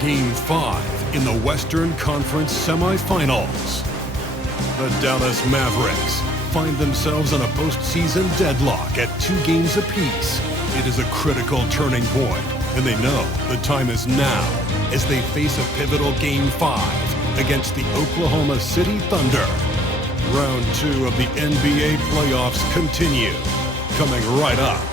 Game 5 in the Western Conference semifinals. The Dallas Mavericks find themselves in a postseason deadlock at 2 games apiece. It is a critical turning point, and they know the time is now as they face a pivotal Game 5 against the Oklahoma City Thunder. Round 2 of the NBA playoffs continue. Coming right up.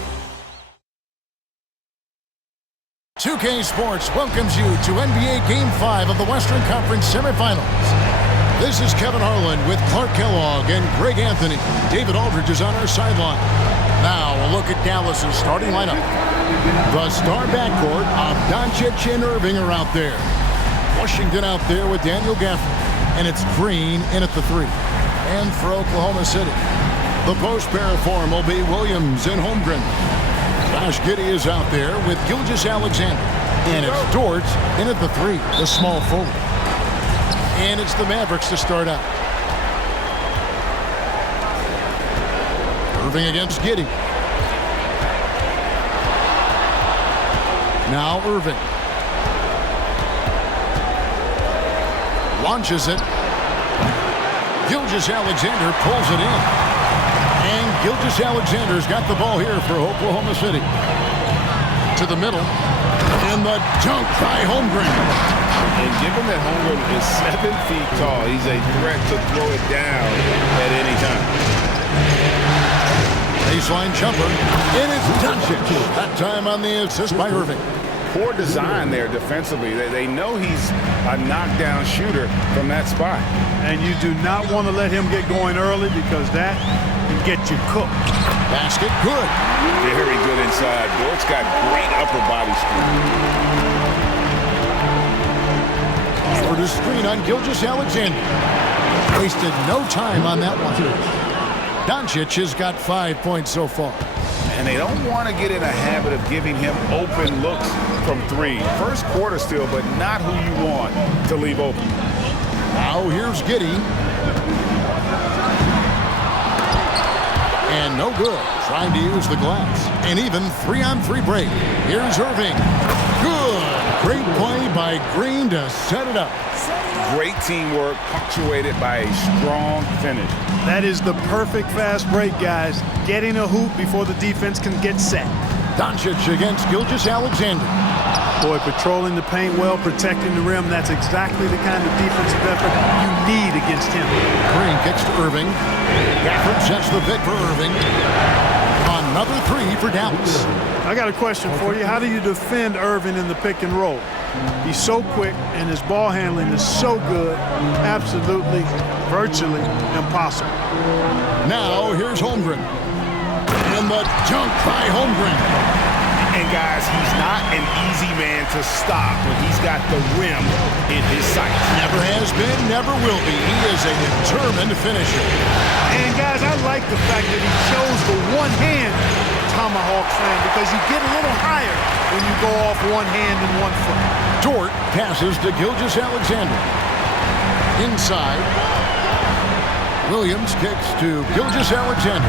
2K Sports welcomes you to NBA Game 5 of the Western Conference semifinals. This is Kevin Harlan with Clark Kellogg and Greg Anthony. David Aldridge is on our sideline. Now a look at Dallas's starting lineup. The star backcourt of Doncic and Irving are out there. Washington out there with Daniel Gafford. And it's Green in at the 3. And for Oklahoma City, the post pair form will be Williams and Holmgren. Josh Giddey is out there with Gilgeous-Alexander. And it's Dort in at the 3, the small forward. And it's the Mavericks to start out. Irving against Giddey. Now Irving. Launches it. Gilgeous-Alexander pulls it in. And Gilgeous-Alexander's got the ball here for Oklahoma City. To the middle. And the dunk by Holmgren. And given that Holmgren is 7 feet tall, he's a threat to throw it down at any time. Baseline jumper. And it's Doncic. That time on the assist by Irving. Poor design there defensively. They know he's a knockdown shooter from that spot. And you do not want to let him get going early because that can get you cooked. Basket good. Very good inside. Dort's got great upper body speed. For the screen on Gilgeous-Alexander. Wasted no time on that one. Doncic has got 5 points so far. And they don't want to get in a habit of giving him open looks from 3. First quarter still, but not who you want to leave open. Now here's Giddey. And no good. Trying to use the glass. And even 3-on-3 break. Here's Irving. Good. Great play by Green to set it up. Great teamwork punctuated by a strong finish. That is the perfect fast break, guys. Getting a hoop before the defense can get set. Doncic against Gilgeous-Alexander. Boy, patrolling the paint well, protecting the rim. That's exactly the kind of defensive effort you need against him. Green kicks to Irving. Gafford sets the pick for Irving. Another 3 for Dallas. I got a question for you. How do you defend Irving in the pick and roll? He's so quick, and his ball handling is so good. Absolutely, virtually impossible. Now, here's Holmgren. And the dunk by Holmgren. And, guys, he's not an easy man to stop when he's got the rim in his sights. Never has been, never will be. He is a determined finisher. And, guys, I like the fact that he chose the one-hand tomahawk slam because you get a little higher when you go off one hand and 1 foot. Dort passes to Gilgeous-Alexander. Inside. Williams kicks to Gilgeous-Alexander.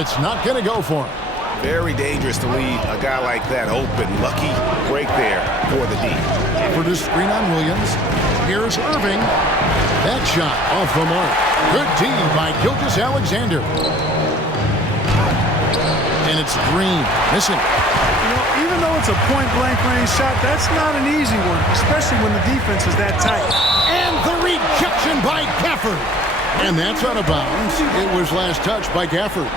It's not going to go for him. Very dangerous to leave a guy like that open. Lucky break there for the D. For the screen on Williams. Here's Irving. That shot off the mark. Good D by Gilgeous-Alexander. And it's Green. Missing. You know, even though it's a point-blank range shot, that's not an easy one, especially when the defense is that tight. And the rejection by Gafford. And that's out of bounds. It was last touched by Gafford.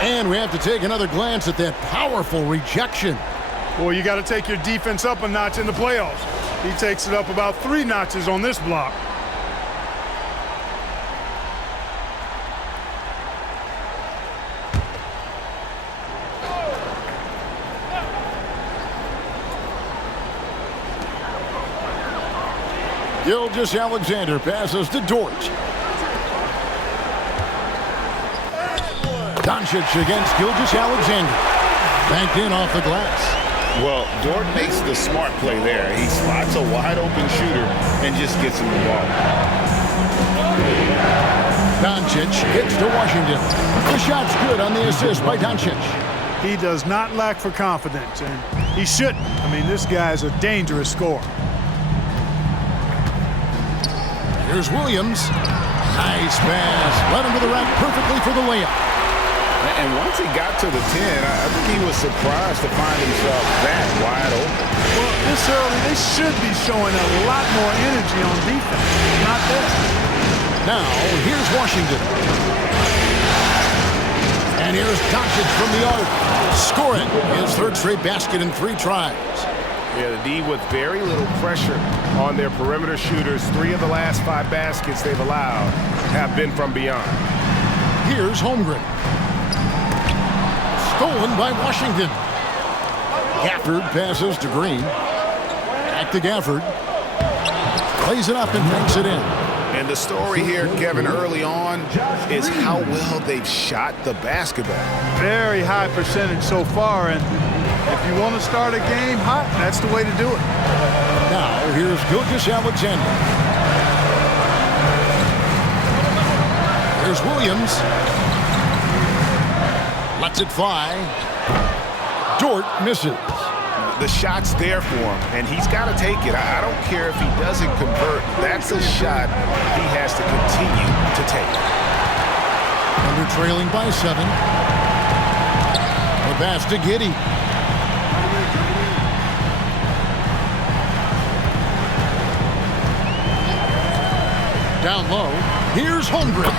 And we have to take another glance at that powerful rejection. Boy, you got to take your defense up a notch in the playoffs. He takes it up about 3 notches on this block. Gilgeous-Alexander passes to Dort. Doncic against Gilgeous-Alexander. Banked in off the glass. Well, Dort makes the smart play there. He spots a wide-open shooter and just gets him the ball. Doncic gets to Washington. The shot's good on the assist by Doncic. He does not lack for confidence, and he shouldn't. I mean, this guy's a dangerous scorer. Here's Williams. Nice pass. Led him to the rack perfectly for the layup. And once he got to the 10, I think he was surprised to find himself that wide open. Well, this early, they should be showing a lot more energy on defense. Not this. Now, here's Washington. And here's Doncic from the arc. Score it. His third straight basket in 3 tries. Yeah, the D with very little pressure on their perimeter shooters. 3 of the last 5 baskets they've allowed have been from beyond. Here's Holmgren. Stolen by Washington. Gafford passes to Green. Back to Gafford. Plays it up and banks it in. And the story here, Kevin, early on is how well they've shot the basketball. Very high percentage so far, and if you want to start a game hot, that's the way to do it. Now, here's Gilgeous-Alexander. Here's Williams. Lets it fly. Dort misses. The shot's there for him, and he's got to take it. I don't care if he doesn't convert. That's a shot he has to continue to take. Under trailing by 7. The pass to Giddey. Down low. Here's Holmgren.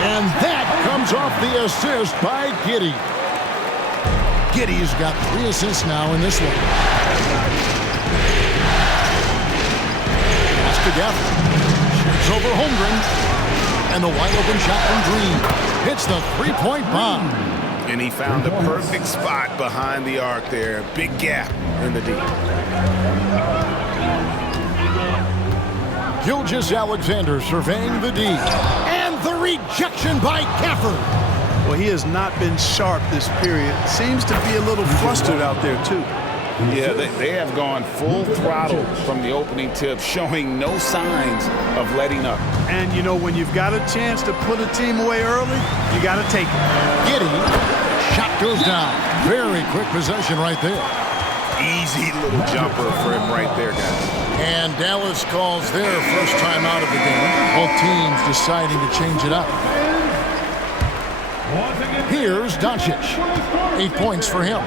And that comes off the assist by Giddey. Giddey's got 3 assists now in this one. Pass to Gafford. Shoots over Holmgren. And the wide open shot from Green. Hits the 3-point bomb. And he found the perfect spot behind the arc there. Big gap in the D. Gilgeous-Alexander surveying the D. And the rejection by Gafford. Well, he has not been sharp this period. Seems to be a little flustered out there, too. Yeah, they have gone full throttle from the opening tip, showing no signs of letting up. And, you know, when you've got a chance to put a team away early, you got to take it. Giddey. Shot goes down. Very quick possession right there. Easy little jumper for him right there, guys. And Dallas calls their first time out of the game. Both teams deciding to change it up. Here's Doncic. 8 points for him.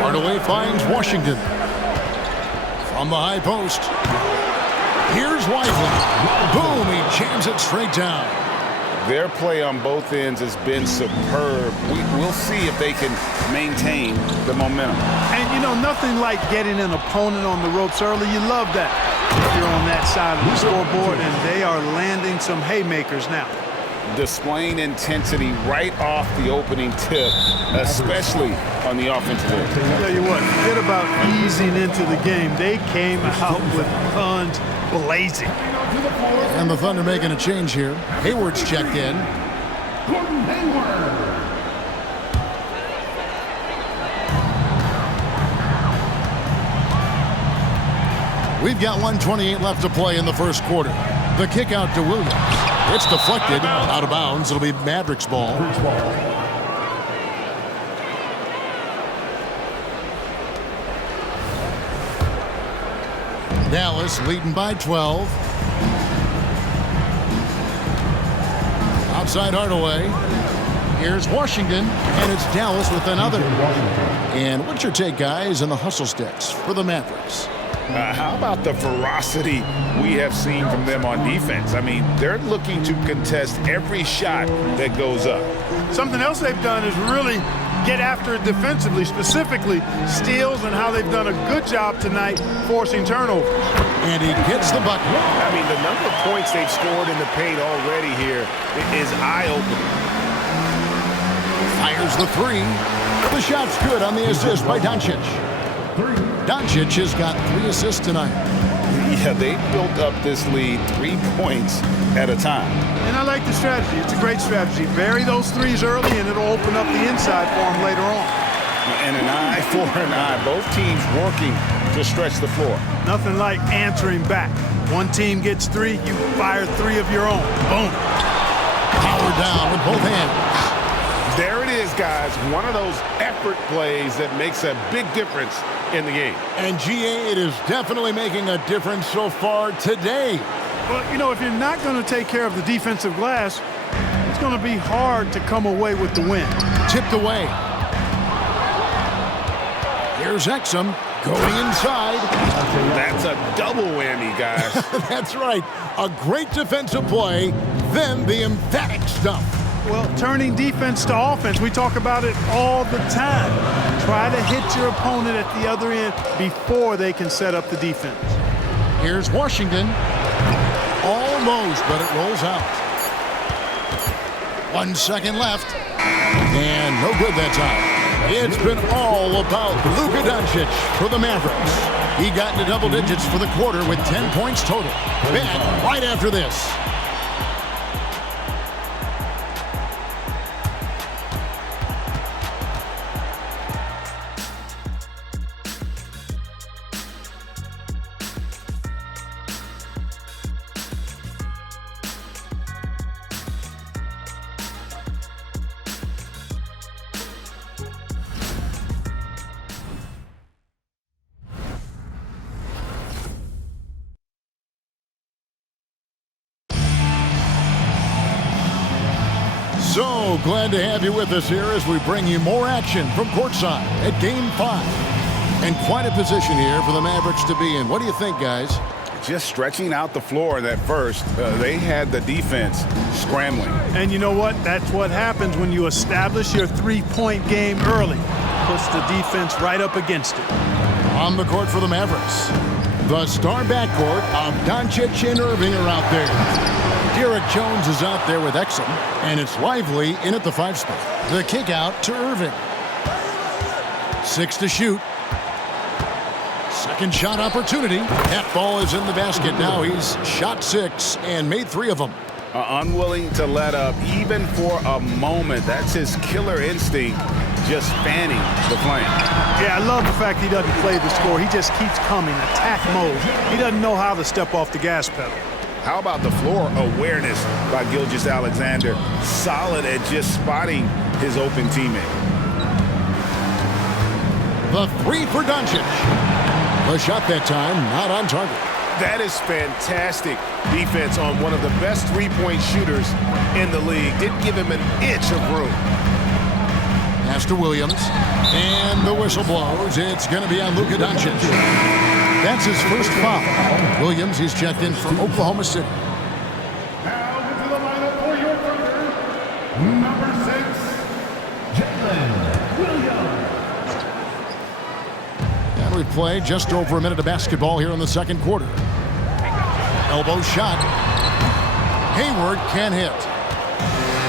Hardaway finds Washington. From the high post. Here's Wiseman. Boom, he jams it straight down. Their play on both ends has been superb. We'll see if they can maintain the momentum. And, you know, nothing like getting an opponent on the ropes early. You love that if you're on that side of the scoreboard, and they are landing some haymakers now. Displaying intensity right off the opening tip, especially on the offensive end. I'll tell you what, forget about easing into the game. They came out with guns blazing. And the Thunder making a change here. Hayward's checked in. Gordon Hayward. We've got 1:28 left to play in the first quarter. The kick out to Williams. It's deflected. Out of bounds. It'll be Mavericks ball. Dallas leading by 12. Outside Hardaway. Here's Washington, and it's Dallas with another. And what's your take, guys, on the hustle sticks for the Mavericks? How about the ferocity we have seen from them on defense? I mean, they're looking to contest every shot that goes up. Something else they've done is really get after it defensively, specifically steals, and how they've done a good job tonight forcing turnovers. And he gets the bucket. I mean, the number of points they've scored in the paint already here is eye-opening. Fires the 3. The shot's good on the assist by Doncic. Doncic has got 3 assists tonight. Yeah, they built up this lead 3 points at a time. And I like the strategy. It's a great strategy. Bury those threes early, and it'll open up the inside for them later on. And an eye for an eye. Both teams working to stretch the floor. Nothing like answering back. One team gets 3, you fire 3 of your own. Boom. Power down with both hands. There it is, guy's one of those effort plays that makes a big difference in the game. And GA, it is definitely making a difference so far today. Well, you know, if you're not going to take care of the defensive glass, it's going to be hard to come away with the win. Tipped away. Here's Exum going inside. That's a double whammy, guys. That's right. A great defensive play, then the emphatic stuff. Well, turning defense to offense, we talk about it all the time. Try to hit your opponent at the other end before they can set up the defense. Here's Washington. Almost, but it rolls out. 1 second left. And no good that time. It's been all about Luka Doncic for the Mavericks. He got into double digits for the quarter with 10 points total. Back right after this. So glad to have you with us here as we bring you more action from courtside at Game 5. And quite a position here for the Mavericks to be in. What do you think, guys? Just stretching out the floor that first. They had the defense scrambling. And you know what? That's what happens when you establish your three-point game early. Puts the defense right up against it. On the court for the Mavericks, the star backcourt of Doncic and Irving are out there. Derek Jones is out there with Exum, and it's Lively in at the 5 spot. The kick out to Irving. 6 to shoot. Second shot opportunity. That ball is in the basket. Now he's shot 6 and made 3 of them. Unwilling to let up even for a moment. That's his killer instinct, just fanning the flame. Yeah, I love the fact he doesn't play the score. He just keeps coming, attack mode. He doesn't know how to step off the gas pedal. How about the floor awareness by Gilgeous-Alexander? Solid at just spotting his open teammate. The 3 for Doncic. The shot that time, not on target. That is fantastic defense on one of the best three-point shooters in the league. Didn't give him an inch of room. Pass to Williams. And the whistle blows. It's going to be on Luka Doncic. That's his first foul. Williams, he's checked in for Oklahoma City. Now into the lineup for your brother, number 6, Jalen Williams. And we've played just over a minute of basketball here in the second quarter. Elbow shot. Hayward can't hit.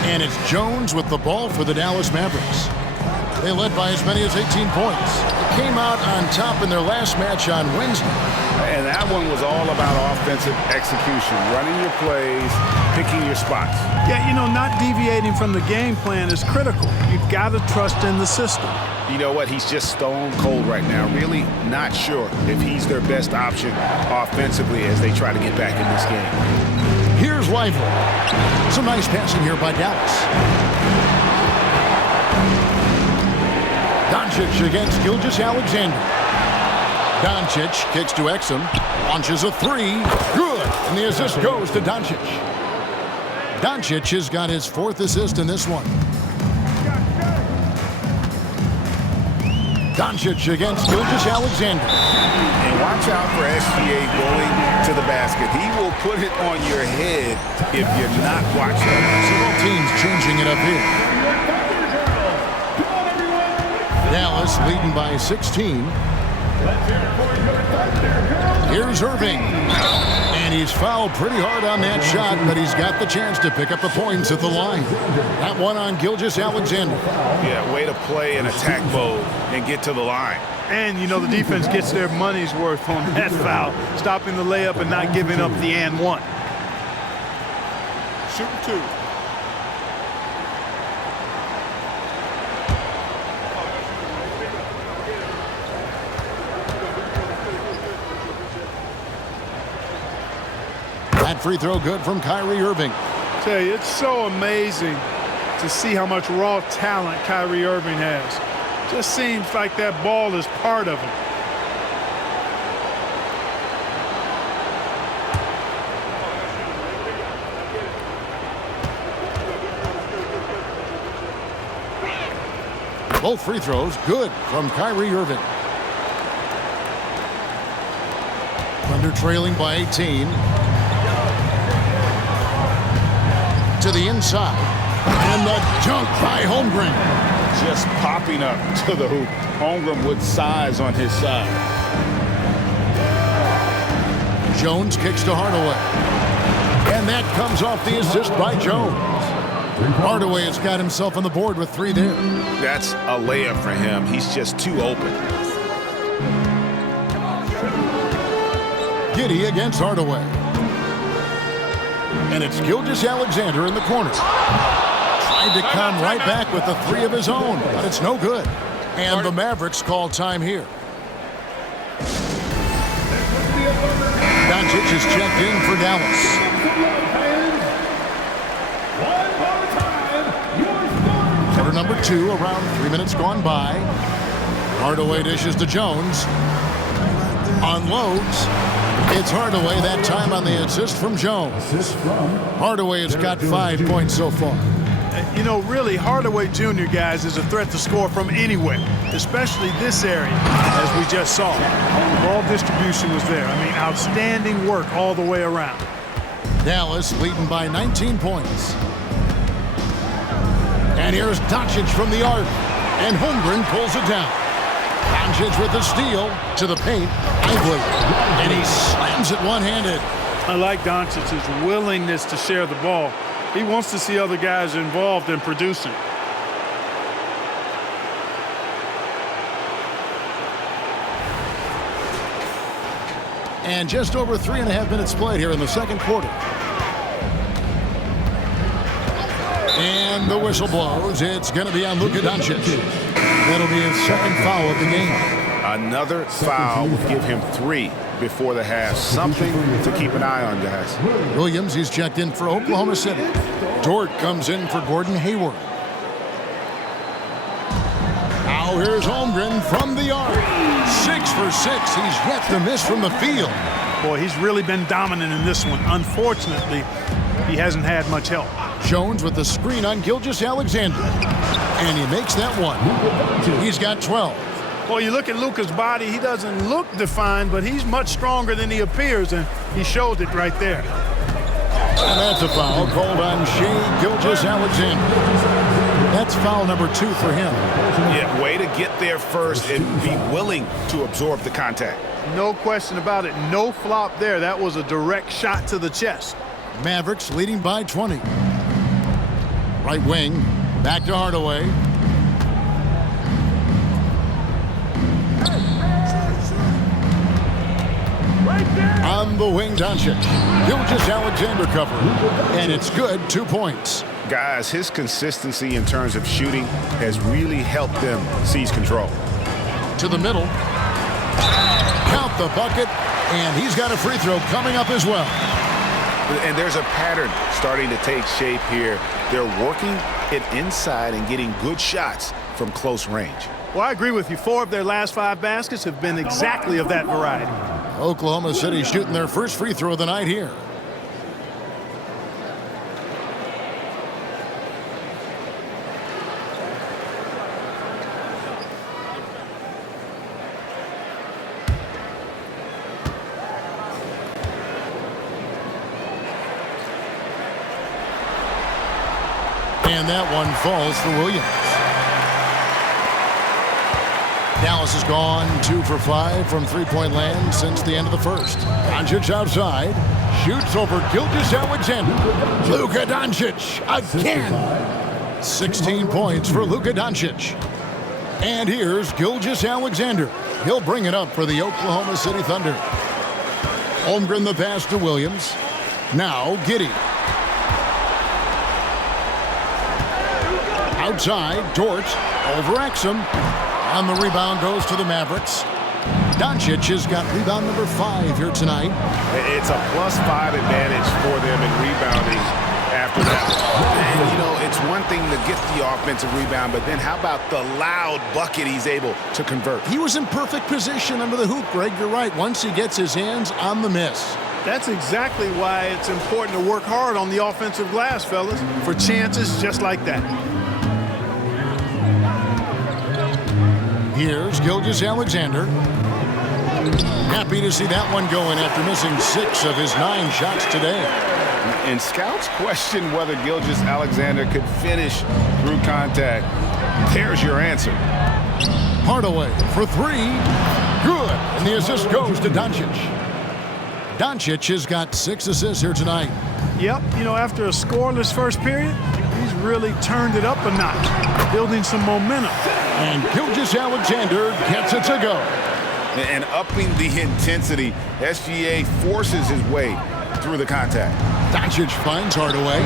And it's Jones with the ball for the Dallas Mavericks. They led by as many as 18 points. Came out on top in their last match on Wednesday. And that one was all about offensive execution, running your plays, picking your spots. Yeah, you know, not deviating from the game plan is critical. You've got to trust in the system. You know what? He's just stone cold right now. Really not sure if he's their best option offensively as they try to get back in this game. Here's Lively. Some nice passing here by Dallas. Doncic against Gilgeous-Alexander. Doncic kicks to Exum. Launches a 3. Good. And the assist goes to Doncic. Doncic has got his 4th assist in this one. Doncic against Gilgeous-Alexander. And watch out for SGA going to the basket. He will put it on your head if you're not watching. Several teams changing it up here. Dallas leading by 16. Here's Irving. And he's fouled pretty hard on that shot, but he's got the chance to pick up the points at the line. That one on Gilgeous-Alexander. Yeah, way to play in attack mode and get to the line. And, you know, the defense gets their money's worth on that foul, stopping the layup and not giving up the and one. Shooting 2. That free throw good from Kyrie Irving. Tell you, it's so amazing to see how much raw talent Kyrie Irving has. Just seems like that ball is part of him. Both free throws good from Kyrie Irving. Thunder trailing by 18. To the inside. And the dunk by Holmgren. Just popping up to the hoop. Holmgren with size on his side. Jones kicks to Hardaway. And that comes off the assist by Jones. Hardaway has got himself on the board with 3 there. That's a layup for him. He's just too open. Giddey against Hardaway. And it's Gilgeous-Alexander in the corner. Tried to come right back with the 3 of his own, but it's no good. And the Mavericks call time here. Doncic is checked in for Dallas. Quarter number 2, around 3 minutes gone by. Hardaway dishes to Jones. Unloads. It's Hardaway that time on the assist from Jones. Hardaway has got 5 points so far. You know, really, Hardaway Jr., guys, is a threat to score from anywhere, especially this area, as we just saw. The ball distribution was there. I mean, outstanding work all the way around. Dallas leading by 19 points. And here's Doncic from the arc. And Holmgren pulls it down. Doncic with the steal to the paint. Lively. And he slams it one-handed. I like Doncic's willingness to share the ball. He wants to see other guys involved in producing. And just over 3.5 minutes played here in the second quarter. And the whistle blows. It's going to be on Luka Doncic. That'll be his second foul of the game. Another foul would give him 3 before the half. Something to keep an eye on, guys. Williams, he's checked in for Oklahoma City. Dort comes in for Gordon Hayward. Now here's Holmgren from the arc. 6 for 6. He's yet to miss from the field. Boy, he's really been dominant in this one. Unfortunately, he hasn't had much help. Jones with the screen on Gilgeous-Alexander. And he makes that one. He's got 12. Well, you look at Luka's body, he doesn't look defined, but he's much stronger than he appears, and he showed it right there. And that's a foul called on Shai Gilgeous-Alexander. That's foul number 2 for him. Yeah, way to get there first and be willing to absorb the contact. No question about it. No flop there. That was a direct shot to the chest. Mavericks leading by 20. Right wing, back to Hardaway. On the wing, Doncic. Gilgeous-Alexander cover. And it's good, 2 points. Guys, his consistency in terms of shooting has really helped them seize control. To the middle. Count the bucket. And he's got a free throw coming up as well. And there's a pattern starting to take shape here. They're working it inside and getting good shots from close range. Well, I agree with you. 4 of their last 5 baskets have been exactly of that variety. Oklahoma City shooting their first free throw of the night here. And that one falls for Williams. Dallas has gone 2 for 5 from three-point land since the end of the first. Doncic outside. Shoots over Gilgeous-Alexander. Luka Doncic again. 16 points for Luka Doncic. And here's Gilgeous-Alexander. He'll bring it up for the Oklahoma City Thunder. Holmgren the pass to Williams. Now Giddey. Outside, Dort over Exum. On the rebound goes to the Mavericks. Doncic has got rebound number 5 here tonight. It's a +5 advantage for them in rebounding after that. And, you know, it's one thing to get the offensive rebound, but then how about the loud bucket he's able to convert? He was in perfect position under the hoop, Greg. You're right. Once he gets his hands on the miss. That's exactly why it's important to work hard on the offensive glass, fellas, for chances just like that. Here's Gilgeous-Alexander. Happy to see that one going after missing 6 of his 9 shots today. And scouts question whether Gilgeous-Alexander could finish through contact. There's your answer. Hardaway for 3. Good. And the assist goes to Doncic. Doncic has got 6 assists here tonight. Yep, you know, after a scoreless first period, he's really turned it up a notch, building some momentum. And Gilgeous-Alexander gets it to go. And upping the intensity, SGA forces his way through the contact. Doncic finds Hardaway.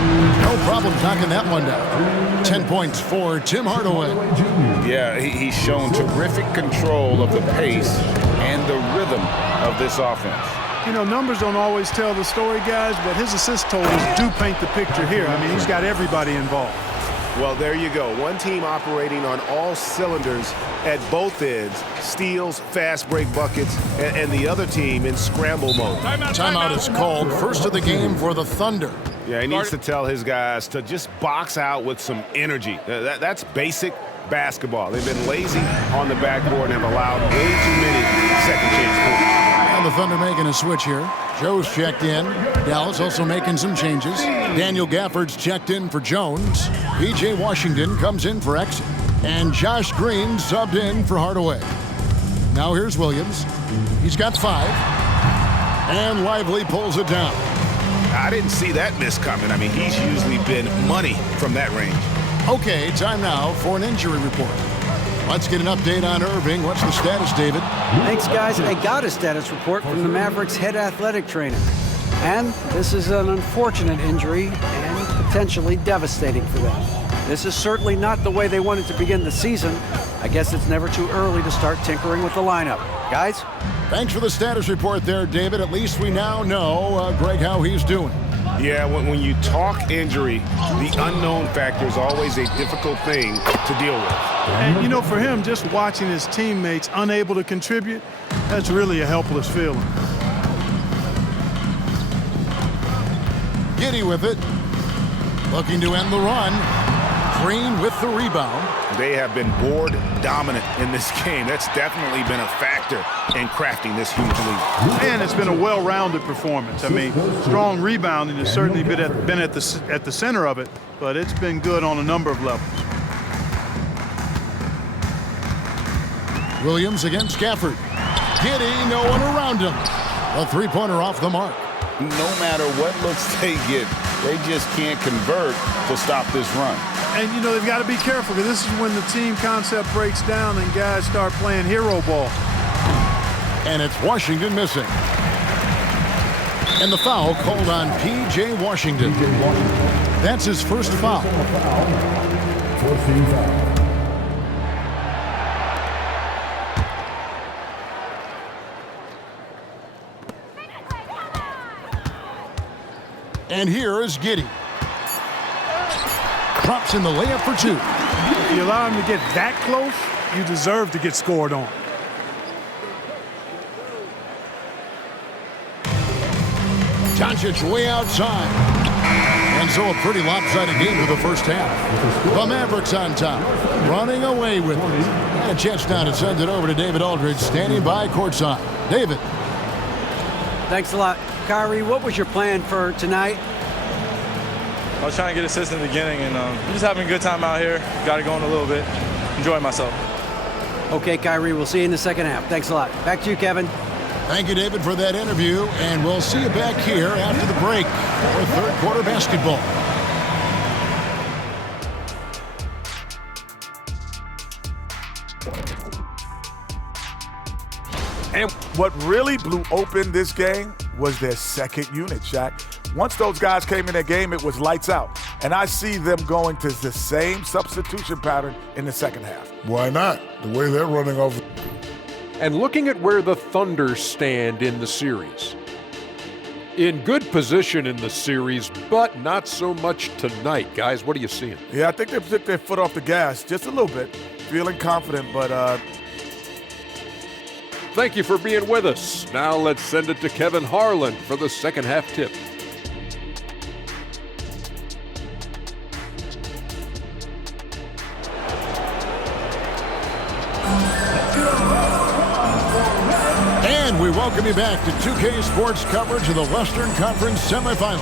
No problem knocking that one down. 10 points for Tim Hardaway. Yeah, he's shown terrific control of the pace and the rhythm of this offense. You know, numbers don't always tell the story, guys, but his assist totals do paint the picture here. I mean, he's got everybody involved. Well, there you go. One team operating on all cylinders at both ends, steals, fast break buckets, and the other team in scramble mode. Timeout is called. First of the game for the Thunder. Yeah, he needs to tell his guys to just box out with some energy. That's basic basketball. They've been lazy on the backboard and have allowed way too many second chance points. And the Thunder making a switch here. Joe's checked in. Dallas also making some changes. Daniel Gafford's checked in for Jones. P.J. Washington comes in for Exit. And Josh Green subbed in for Hardaway. Now here's Williams. He's got 5. And Lively pulls it down. I didn't see that miss coming. I mean, he's usually been money from that range. Okay, time now for an injury report. Let's get an update on Irving. What's the status, David? Thanks, guys. I got a status report from the Mavericks head athletic trainer. And this is an unfortunate injury and potentially devastating for them. This is certainly not the way they wanted to begin the season. I guess it's never too early to start tinkering with the lineup. Guys? Thanks for the status report there, David. At least we now know, Greg, how he's doing. Yeah, when you talk injury, the unknown factor is always a difficult thing to deal with. And, you know, for him, just watching his teammates unable to contribute, that's really a helpless feeling. Giddey with it. Looking to end the run. Green with the rebound. They have been board dominant in this game. That's definitely been a factor in crafting this huge lead. And it's been a well-rounded performance. I mean, strong rebounding has certainly been at the center of it, but it's been good on a number of levels. Williams against Gafford. Giddey, no one around him. A three-pointer off the mark. No matter what looks they get, they just can't convert to stop this run. And, you know, they've got to be careful because this is when the team concept breaks down and guys start playing hero ball. And it's Washington missing. And the foul called on P.J. Washington. That's his first foul. And here is Giddey. Drops in the layup for 2. If you allow him to get that close, you deserve to get scored on. Doncic way outside. And so a pretty lopsided game for the first half. The Mavericks on top, running away with it. And a chance now to send it over to David Aldridge, standing by courtside. David. Thanks a lot. Kyrie, what was your plan for tonight? I was trying to get assists in the beginning, and just having a good time out here. Got it going a little bit. Enjoying myself. Okay, Kyrie, we'll see you in the second half. Thanks a lot. Back to you, Kevin. Thank you, David, for that interview, and we'll see you back here after the break for third quarter basketball. And what really blew open this game was their second unit, Shaq. Once those guys came in that game, it was lights out. And I see them going to the same substitution pattern in the second half. Why not? The way they're running off. And looking at where the Thunder stand in the series. In good position in the series, but not so much tonight. Guys, what are you seeing? Yeah, I think they took their foot off the gas just a little bit. Feeling confident, but... Thank you for being with us. Now let's send it to Kevin Harlan for the second half tip. And we welcome you back to 2K Sports coverage of the Western Conference semifinals.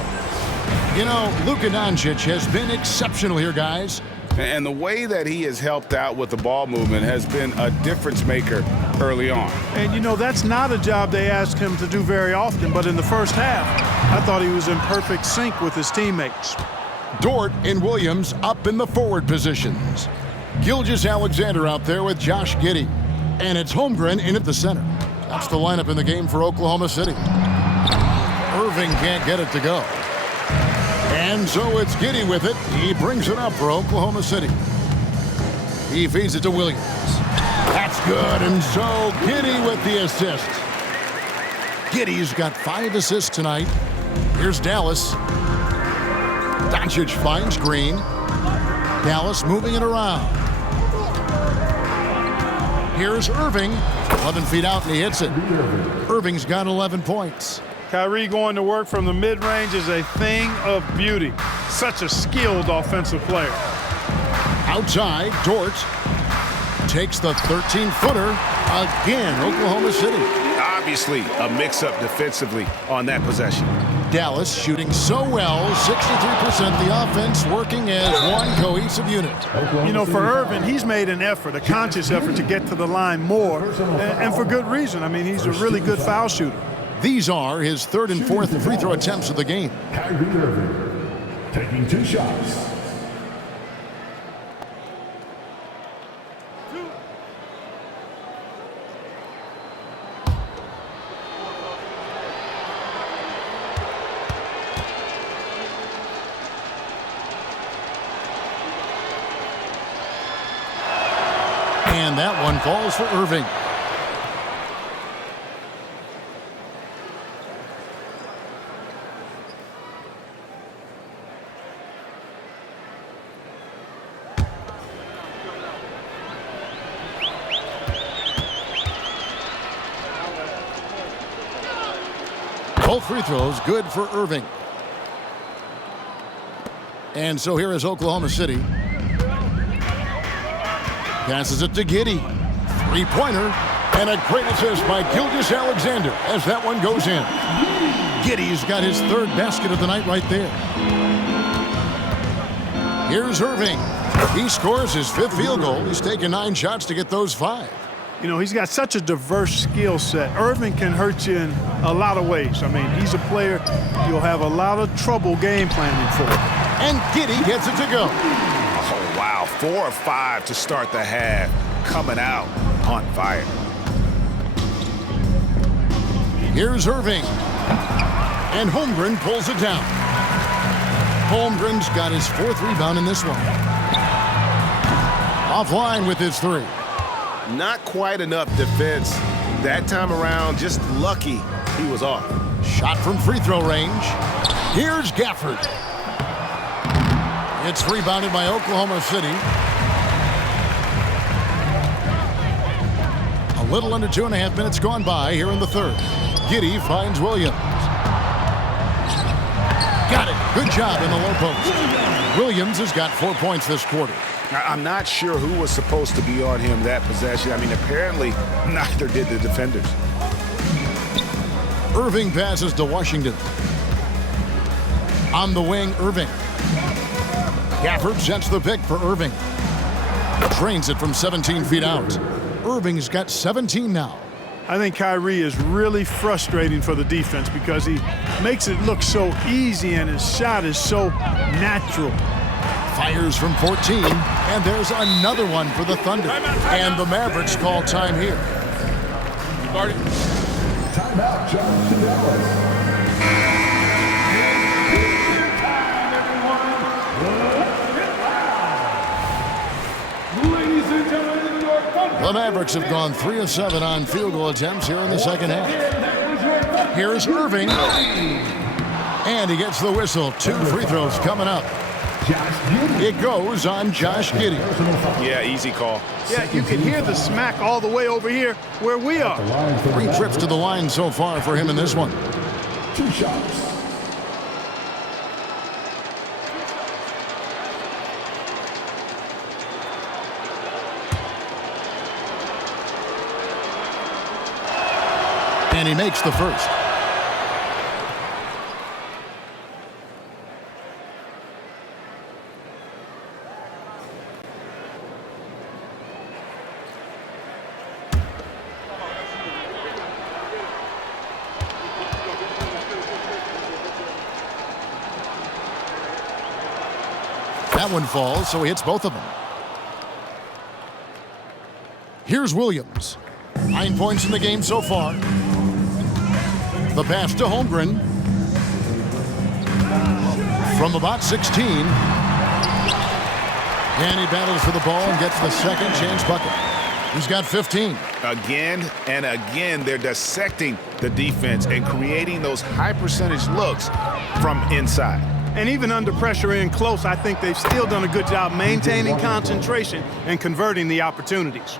You know, Luka Doncic has been exceptional here, guys. And the way that he has helped out with the ball movement has been a difference maker early on. And, you know, that's not a job they ask him to do very often, but in the first half, I thought he was in perfect sync with his teammates. Dort and Williams up in the forward positions. Gilgeous-Alexander out there with Josh Giddey. And it's Holmgren in at the center. That's the lineup in the game for Oklahoma City. Irving can't get it to go. And so it's Giddey with it. He brings it up for Oklahoma City. He feeds it to Williams. That's good. And so Giddey with the assist. Giddey's got 5 assists tonight. Here's Dallas. Doncic finds Green. Dallas moving it around. Here's Irving. 11 feet out and he hits it. Irving's got 11 points. Kyrie going to work from the mid-range is a thing of beauty. Such a skilled offensive player. Outside, Dort takes the 13-footer again, Oklahoma City. Obviously, a mix-up defensively on that possession. Dallas shooting so well, 63% the offense working as one cohesive unit. You know, for Irvin, he's made an effort, a conscious effort to get to the line more, and for good reason. I mean, he's a really good foul shooter. These are his 3rd and 4th free throw attempts of the game. Kyrie Irving taking 2 shots. And that one falls for Irving. Both free throws good for Irving. And so here is Oklahoma City. Passes it to Giddey. 3-pointer. And a great assist by Gilgeous-Alexander as that one goes in. Giddey's got his 3rd basket of the night right there. Here's Irving. He scores his 5th field goal. He's taken 9 shots to get those 5. You know, he's got such a diverse skill set. Irving can hurt you in a lot of ways. I mean, he's a player you'll have a lot of trouble game planning for. And Giddey gets it to go. Oh, wow. 4 of 5 to start the half. Coming out on fire. Here's Irving. And Holmgren pulls it down. Holmgren's got his 4th rebound in this one. Offline with his 3. Not quite enough defense. That time around, just lucky he was off. Shot from free throw range. Here's Gafford. It's rebounded by Oklahoma City. A little under 2.5 minutes gone by here in the 3rd. Giddey finds Williams. Got it. Good job in the low post. Williams has got 4 points this quarter. I'm not sure who was supposed to be on him that possession. I mean, apparently neither did the defenders. Irving passes to Washington. On the wing, Irving. Gafford sets the pick for Irving. Drains it from 17 feet out. Irving's got 17 now. I think Kyrie is really frustrating for the defense because he makes it look so easy and his shot is so natural. Fires from 14, and there's another one for the Thunder. And the Mavericks call time here. Timeout, Jonathan Dallas. Ladies and gentlemen, your Thunder. The Mavericks have gone 3 of 7 on field goal attempts here in the second half. Here's Irving. And he gets the whistle. 2 free throws coming up. It goes on Josh Giddey. Yeah, easy call. Yeah, you can hear the smack all the way over here where we are. 3 trips to the line so far for him in this one. 2 shots. And he makes the first. That one falls, so he hits both of them. Here's Williams. 9 points in the game so far. The pass to Holmgren. From about 16. And he battles for the ball and gets the second chance bucket. He's got 15. Again and again, they're dissecting the defense and creating those high percentage looks from inside. And even under pressure in close, I think they've still done a good job maintaining concentration and converting the opportunities.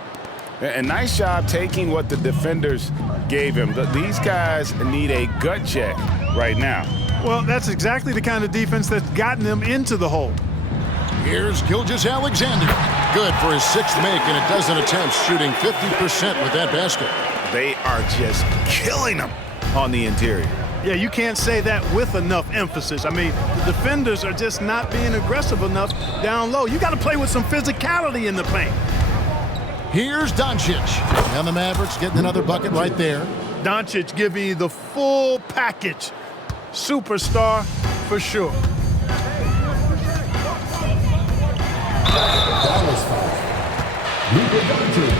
And nice job taking what the defenders gave him. These guys need a gut check right now. Well, that's exactly the kind of defense that's gotten them into the hole. Here's Gilgeous-Alexander. Good for his 6th make and a dozen attempts, shooting 50% with that basket. They are just killing them on the interior. Yeah, you can't say that with enough emphasis. I mean, the defenders are just not being aggressive enough down low. You got to play with some physicality in the paint. Here's Doncic. And the Mavericks getting another bucket right there. Doncic giving you the full package. Superstar for sure. Dallas foul. Luka Doncic.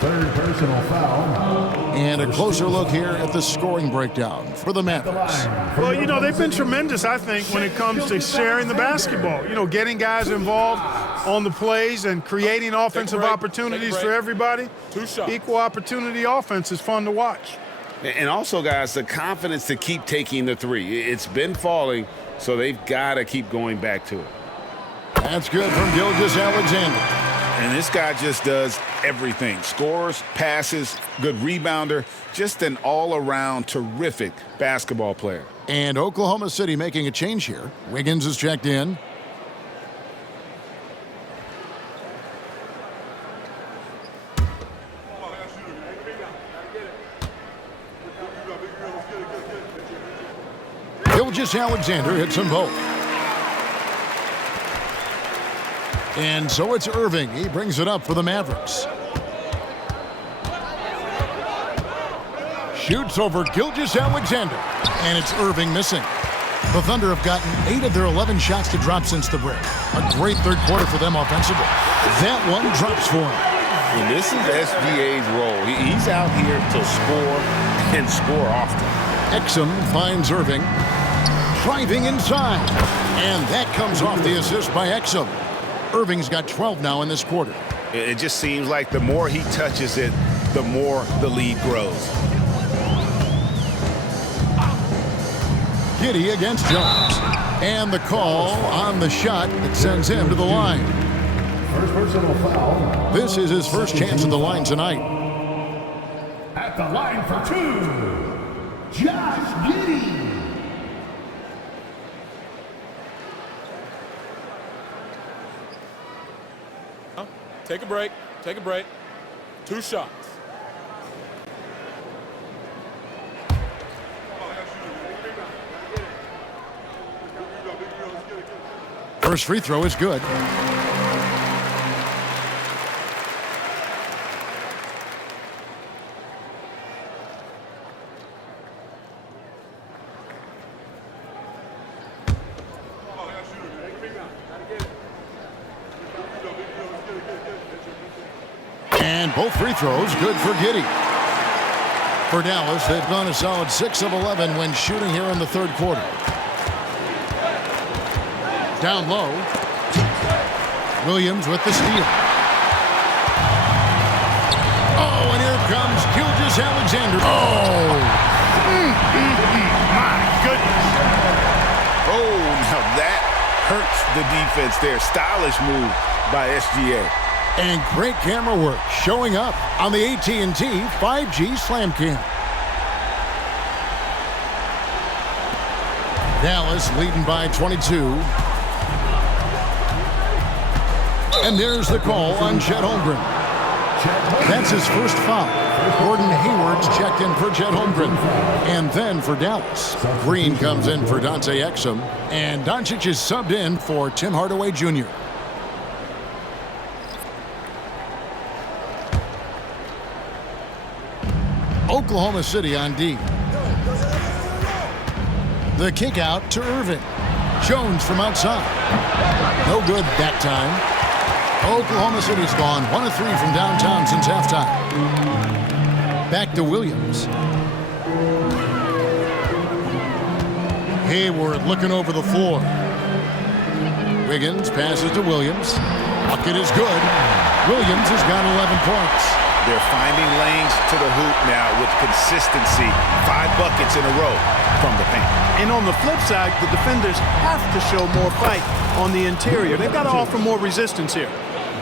3rd personal foul. And a closer look here at the scoring breakdown for the Mavericks. Well, you know, they've been tremendous, I think, when it comes to sharing the basketball. You know, getting guys involved on the plays and creating offensive opportunities for everybody. Equal opportunity offense is fun to watch. And also, guys, the confidence to keep taking the 3. It's been falling, so they've got to keep going back to it. That's good from Gilgeous-Alexander. And this guy just does everything. Scores, passes, good rebounder, just an all-around terrific basketball player. And Oklahoma City making a change here. Wiggins is checked in. Gilgeous-Alexander hits them both. And so it's Irving. He brings it up for the Mavericks. Shoots over Gilgeous-Alexander. And it's Irving missing. The Thunder have gotten 8 of their 11 shots to drop since the break. A great 3rd quarter for them offensively. That one drops for him. And this is SGA's role. He's out here to score and score often. Exum finds Irving. Driving inside. And that comes off the assist by Exum. Irving's got 12 now in this quarter. It just seems like the more he touches it, the more the lead grows. Giddey against Jones. And the call on the shot that sends him to the line. 1st personal foul. This is his first chance at the line tonight. At the line for 2, Josh Giddey. Take a break. Take a break. 2 shots. First free throw is good. And both free throws good for Giddey. For Dallas, they've gone a solid 6 of 11 when shooting here in the 3rd quarter. Down low. Williams with the steal. Oh, and here comes Gilgeous-Alexander. Oh! My goodness. hurts the defense there. Stylish move by SGA. And great camera work showing up on the AT&T 5G Slam Cam. Dallas leading by 22. And there's the call on Chet Holmgren. That's his first foul. Gordon Hayward's checked in for Chet Holmgren. And then for Dallas, Green comes in for Dante Exum. And Doncic is subbed in for Tim Hardaway Jr. Oklahoma City on D. The kick out to Irving. Jones from outside. No good that time. Oklahoma City's gone 1 of 3 from downtown since halftime. Back to Williams. Hayward looking over the floor. Wiggins passes to Williams. Bucket is good. Williams has got 11 points. They're finding lanes to the hoop now with consistency. 5 buckets in a row from the paint. And on the flip side, the defenders have to show more fight on the interior. They've got to offer more resistance here.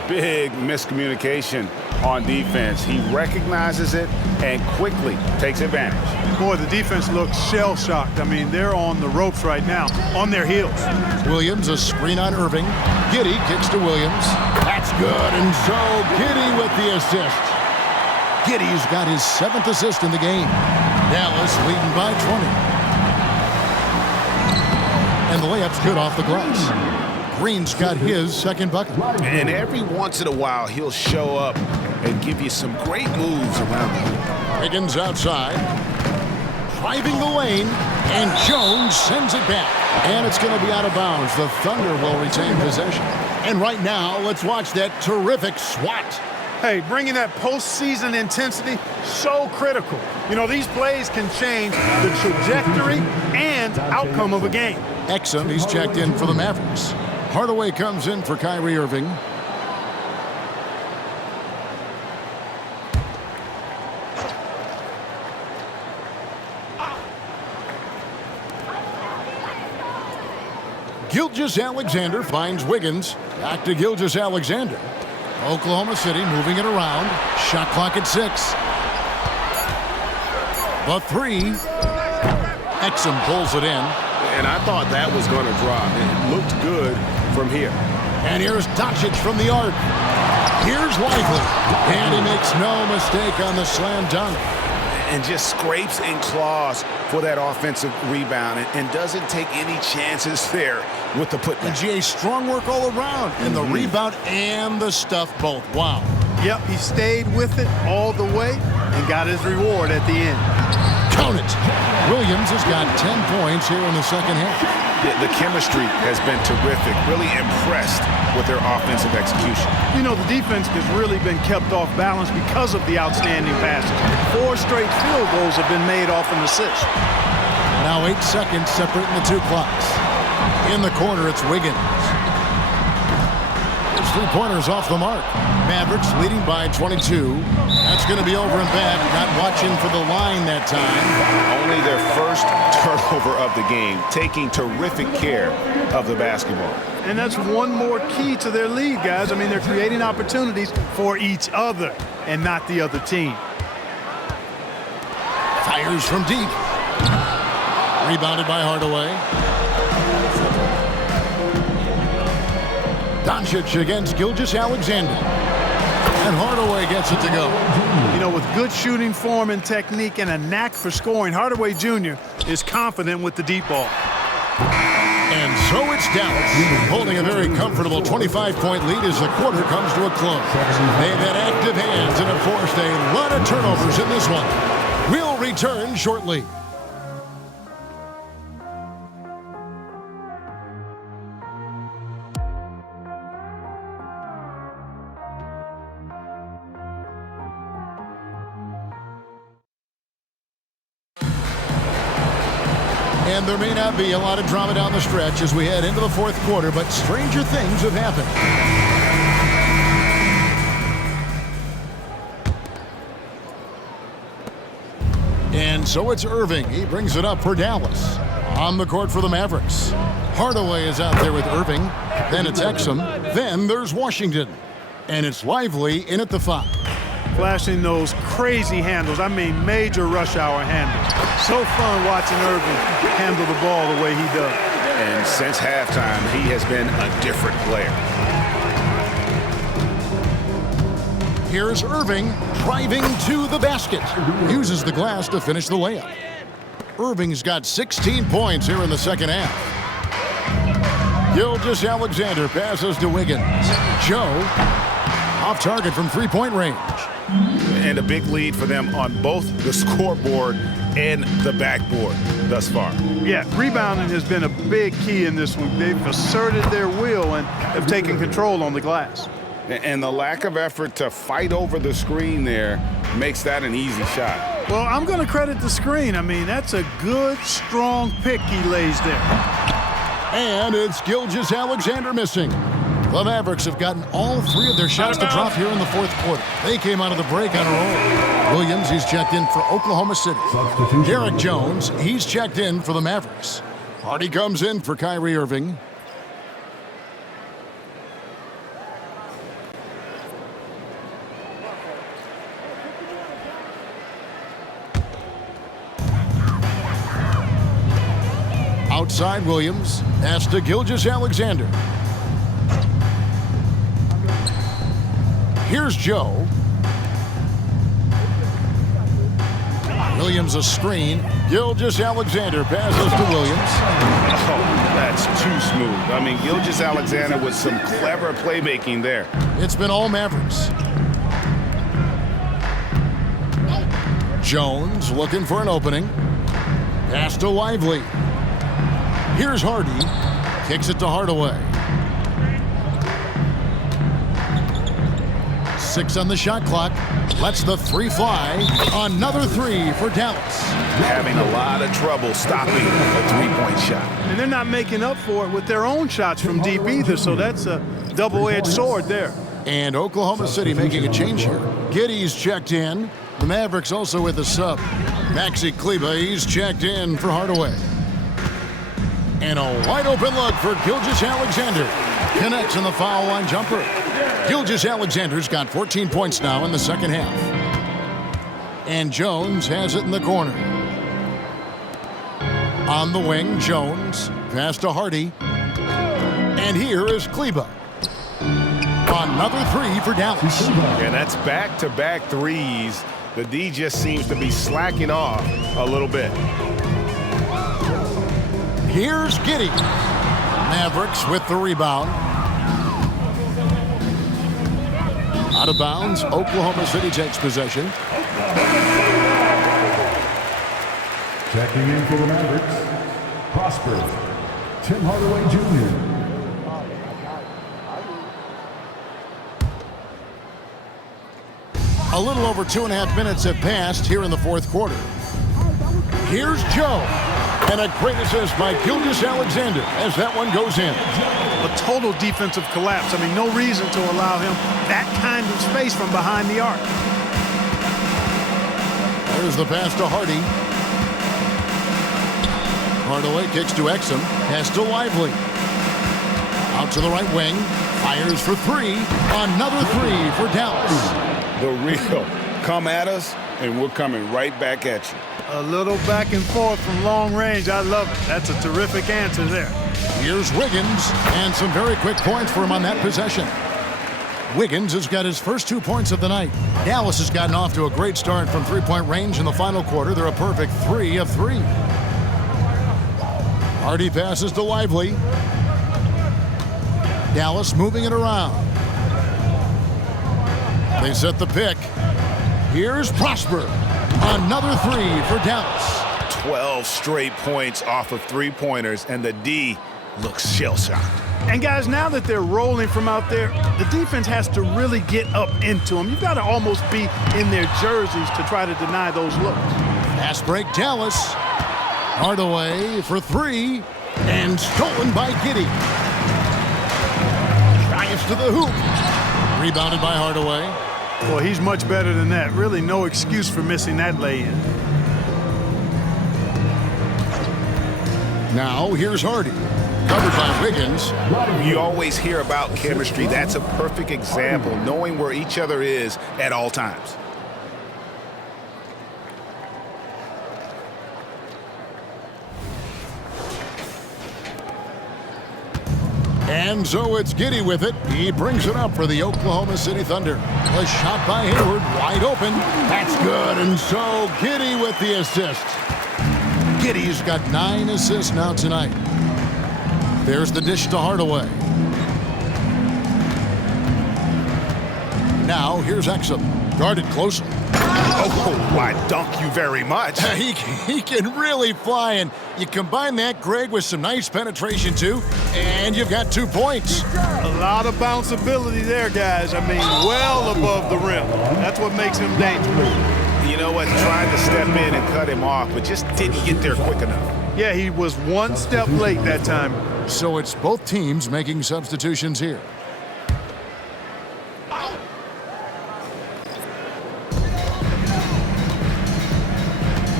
Big miscommunication on defense. He recognizes it and quickly takes advantage. Boy, the defense looks shell-shocked. I mean, they're on the ropes right now, on their heels. Williams, a screen on Irving. Giddey kicks to Williams. That's good, and so Giddey with the assist. Giddey's got his 7th assist in the game. Dallas leading by 20. And the layup's good off the glass. Green's got his 2nd bucket. And every once in a while, he'll show up and give you some great moves around the hoop. Wiggins outside. Driving the lane, and Jones sends it back. And it's going to be out of bounds. The Thunder will retain possession. And right now, let's watch that terrific swat. Hey, bringing that postseason intensity, so critical. You know, these plays can change the trajectory and outcome of a game. Exum, he's checked in for the Mavericks. Hardaway comes in for Kyrie Irving. Gilgeous-Alexander finds Wiggins. Back to Gilgeous-Alexander. Oklahoma City moving it around. Shot clock at 6. The 3. Exum pulls it in. And I thought that was going to drop. It looked good from here. And here's Doncic from the arc. Here's Lively. And he makes no mistake on the slam dunk. And just scrapes and claws for that offensive rebound and doesn't take any chances there with the putback. And GA, strong work all around. And the rebound and the stuff both. Wow. Yep, he stayed with it all the way and got his reward at the end. Count it. Williams has got 10 points here in the second half. The chemistry has been terrific. Really impressed with their offensive execution. You know, the defense has really been kept off balance because of the outstanding passes. 4 straight field goals have been made off an assist. Now 8 seconds separating the 2 clocks. In the corner, it's Wiggins. His 3-pointers off the mark. Mavericks leading by 22. That's going to be over and back. Not watching for the line that time. Only their first turnover of the game, taking terrific care of the basketball. And that's one more key to their lead, guys. I mean, they're creating opportunities for each other and not the other team. Fires from deep. Rebounded by Hardaway. Doncic against Gilgeous-Alexander. And Hardaway gets it to go. You know, with good shooting form and technique and a knack for scoring, Hardaway Jr. is confident with the deep ball. And so it's Dallas, holding a very comfortable 25-point lead as the quarter comes to a close. They've had active hands and have forced a lot of turnovers in this one. We'll return shortly. And there may not be a lot of drama down the stretch as we head into the 4th quarter, but stranger things have happened. And so it's Irving. He brings it up for Dallas. On the court for the Mavericks, Hardaway is out there with Irving. Then it's Exum. Then there's Washington. And it's Lively in at the 5. Flashing those crazy handles. I mean, major rush hour handles. So fun watching Irving handle the ball the way he does. And since halftime, he has been a different player. Here's Irving driving to the basket. Uses the glass to finish the layup. Irving's got 16 points here in the second half. Gilgeous-Alexander passes to Wiggins. Joe off target from three-point range. And a big lead for them on both the scoreboard and the backboard thus far. Yeah, rebounding has been a big key in this one. They've asserted their will and have taken control on the glass. And the lack of effort to fight over the screen there makes that an easy shot. Well, I'm going to credit the screen. I mean, that's a good, strong pick he lays there. And it's Gilgeous-Alexander missing. The Mavericks have gotten all 3 of their shots to drop here in the fourth quarter. They came out of the break on a roll. Williams, he's checked in for Oklahoma City. Derek Jones, he's checked in for the Mavericks. Hardy comes in for Kyrie Irving. Outside Williams, pass to Gilgeous-Alexander. Here's Joe. Williams a screen. Gilgeous-Alexander passes to Williams. Oh, that's too smooth. I mean, Gilgeous-Alexander with some clever playmaking there. It's been all Mavericks. Jones looking for an opening. Pass to Lively. Here's Hardy. Kicks it to Hardaway. 6 on the shot clock. Lets the 3 fly. Another 3 for Dallas. Having a lot of trouble stopping a three-point shot. And they're not making up for it with their own shots from deep either, so that's a double-edged sword there. And Oklahoma City making a change here. Giddey's checked in. The Mavericks also with a sub. Maxi Kleber, he's checked in for Hardaway. And a wide-open look for Gilgeous-Alexander. Connects in the foul line jumper. Gilgeous-Alexander's got 14 points now in the second half. And Jones has it in the corner. On the wing, Jones. Pass to Hardy. And here is Kleber. Another 3 for Dallas. And that's back-to-back threes. The D just seems to be slacking off a little bit. Here's Giddey. Mavericks with the rebound. Out of bounds, Oklahoma City takes possession. Checking in for the Mavericks, Prosper, Tim Hardaway Jr. A little over 2.5 minutes have passed here in the fourth quarter. Here's Joe. And a great assist by Gilgeous-Alexander as that one goes in. A total defensive collapse. I mean, no reason to allow him that kind of space from behind the arc. There's the pass to Hardy. Hardaway kicks to Exum. Pass to Lively. Out to the right wing. Fires for 3. Another 3 for Dallas. The real come at us, and we're coming right back at you. A little back and forth from long range. I love it. That's a terrific answer there. Here's Wiggins, and some very quick points for him on that possession. Wiggins has got his first 2 points of the night. Dallas has gotten off to a great start from three-point range in the final quarter. They're a perfect 3 of 3. Hardy passes to Lively. Dallas moving it around. They set the pick. Here's Prosper. Another 3 for Dallas. 12 straight points off of three-pointers, and the D looks shell-shocked. And guys, now that they're rolling from out there, the defense has to really get up into them. You've got to almost be in their jerseys to try to deny those looks. Fast break, Dallas. Hardaway for 3, and stolen by Giddey. Drives to the hoop. Rebounded by Hardaway. Well, he's much better than that. Really no excuse for missing that lay-in. Now here's Hardy. Covered by Wiggins. You always hear about chemistry. That's a perfect example, knowing where each other is at all times. And so it's Giddey with it. He brings it up for the Oklahoma City Thunder. A shot by Hayward, wide open. That's good, and so Giddey with the assist. Giddey's got 9 assists now tonight. There's the dish to Hardaway. Now here's Exum, guarded closely. Oh, why dunk you very much. He can really fly, and you combine that, Greg, with some nice penetration too, and you've got 2 points. A lot of bounceability there, guys. I mean, well above the rim. That's what makes him dangerous. You know what? Tried to step in and cut him off, but just didn't get there quick enough. Yeah, he was 1 step late that time. So it's both teams making substitutions here.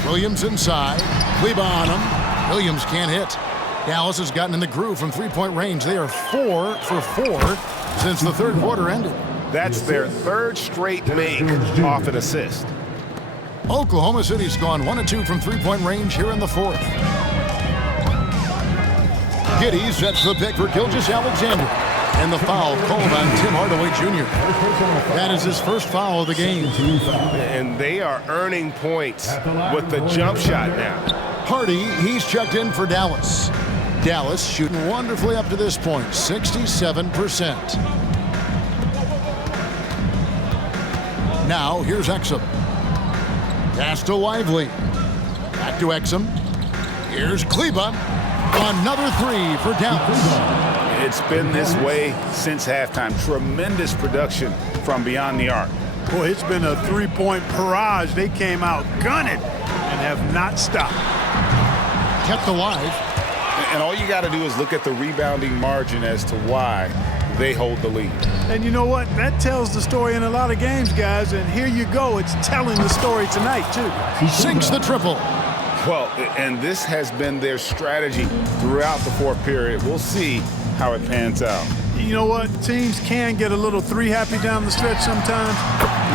Williams inside. Kleber on him. Williams can't hit. Dallas has gotten in the groove from three-point range. They are 4 for 4 since the third quarter ended. That's their 3rd straight make off an assist. Oklahoma City's gone 1 of 2 from three-point range here in the fourth. Giddey sets the pick for Gilgeous-Alexander. And the foul called on Tim Hardaway Jr. That is his first foul of the game. And they are earning points with the jump shot now. Hardy, he's checked in for Dallas. Dallas shooting wonderfully up to this point, 67%. Now here's Exum. Pass to Lively. Back to Exum. Here's Kleber. Another 3 for Dallas. It's been this way since halftime. Tremendous production from beyond the arc. Boy, it's been a 3-point barrage. They came out gunning and have not stopped. Kept alive. And all you got to do is look at the rebounding margin as to why they hold the lead. And you know what? That tells the story in a lot of games, guys. And here you go. It's telling the story tonight, too. He sinks the triple. Well, and this has been their strategy throughout the fourth period. We'll see how it pans out. You know what? Teams can get a little 3-happy down the stretch sometimes.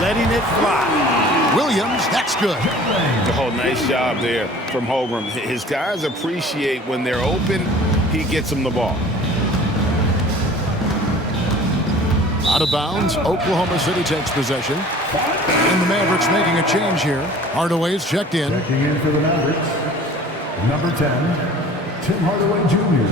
Letting it fly. Williams, that's good. Oh, nice job there from Holmgren. His guys appreciate when they're open, he gets them the ball. Out of bounds, Oklahoma City takes possession. And the Mavericks making a change here. Hardaway's checked in. Checking in for the Mavericks, number 10, Tim Hardaway Jr.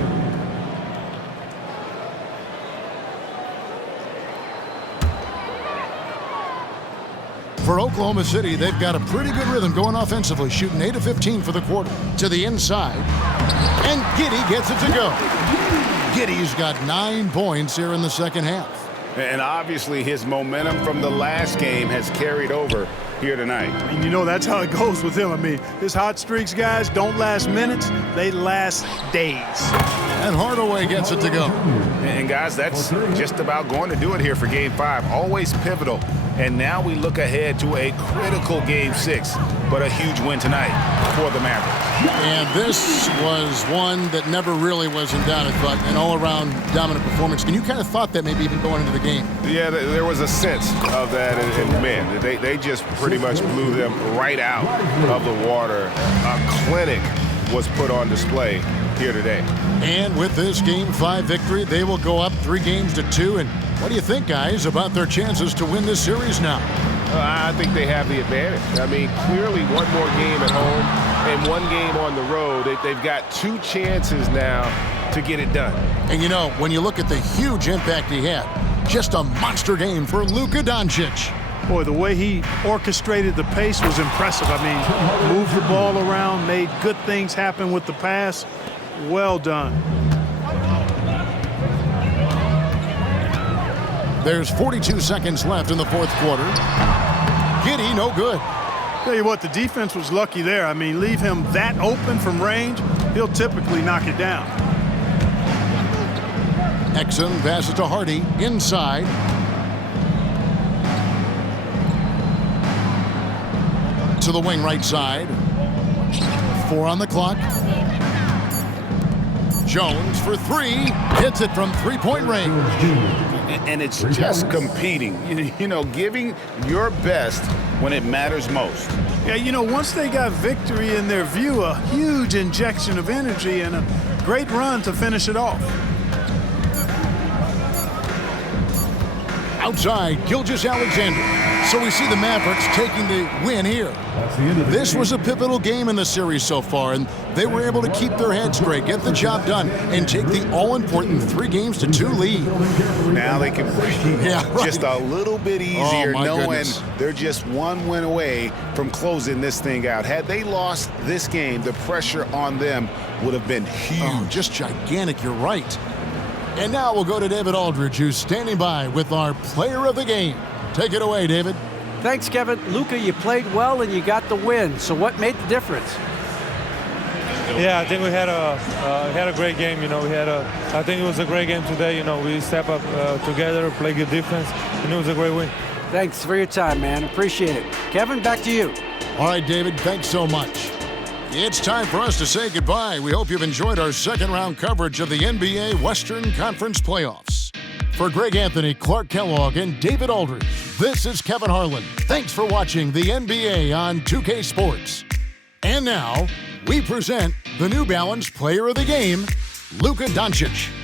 For Oklahoma City, they've got a pretty good rhythm going offensively, shooting 8 of 15 for the quarter. To the inside, and Giddey gets it to go. Giddey's got 9 points here in the second half. And obviously his momentum from the last game has carried over here tonight. And you know, that's how it goes with him. I mean, his hot streaks, guys, don't last minutes. They last days. And Hardaway gets it to go. And guys, that's just about going to do it here for Game 5. Always pivotal. And now we look ahead to a critical Game 6, but a huge win tonight for the Mavericks. And this was one that never really was in doubt, but an all-around dominant performance. And you kind of thought that maybe even going into the game. Yeah, there was a sense of that, and man, they just pretty much blew them right out of the water. A clinic was put on display here today. And with this Game 5 victory, they will go up 3 games to 2. And what do you think, guys, about their chances to win this series now? I think they have the advantage. I mean, clearly one more game at home and 1 game on the road. They've got 2 chances now to get it done. And you know, when you look at the huge impact he had, just a monster game for Luka Doncic. Boy, the way he orchestrated the pace was impressive. I mean, moved the ball around, made good things happen with the pass. Well done. There's 42 seconds left in the fourth quarter. Giddey, no good. Tell you what, the defense was lucky there. I mean, leave him that open from range, he'll typically knock it down. Exum passes to Hardy, inside. To the wing right side. 4 on the clock. Jones for three. Hits it from three-point range. And it's just competing. You know, giving your best when it matters most. Yeah, you know, once they got victory in their view, a huge injection of energy and a great run to finish it off. Outside, Gilgeous-Alexander. So we see the Mavericks taking the win here. This was a pivotal game in the series so far, and they were able to keep their heads straight, get the job done, and take the all-important 3-2 lead. Now they can breathe just a little bit easier, knowing goodness. they're just one win away from closing this thing out. Had they lost this game, the pressure on them would have been huge. Oh, just gigantic, you're right. And now we'll go to David Aldridge, who's standing by with our player of the game. Take it away, David. Thanks, Kevin. Luka, you played well and you got the win. So what made the difference? Yeah, I think we had a great game. You know, I think it was a great game today. You know, we step up together, play good defense, and it was a great win. Thanks for your time, man. Appreciate it. Kevin, back to you. All right, David, thanks so much. It's time for us to say goodbye. We hope you've enjoyed our second-round coverage of the NBA Western Conference Playoffs. For Greg Anthony, Clark Kellogg, and David Aldridge, this is Kevin Harlan. Thanks for watching the NBA on 2K Sports. And now, we present the New Balance Player of the Game, Luka Doncic.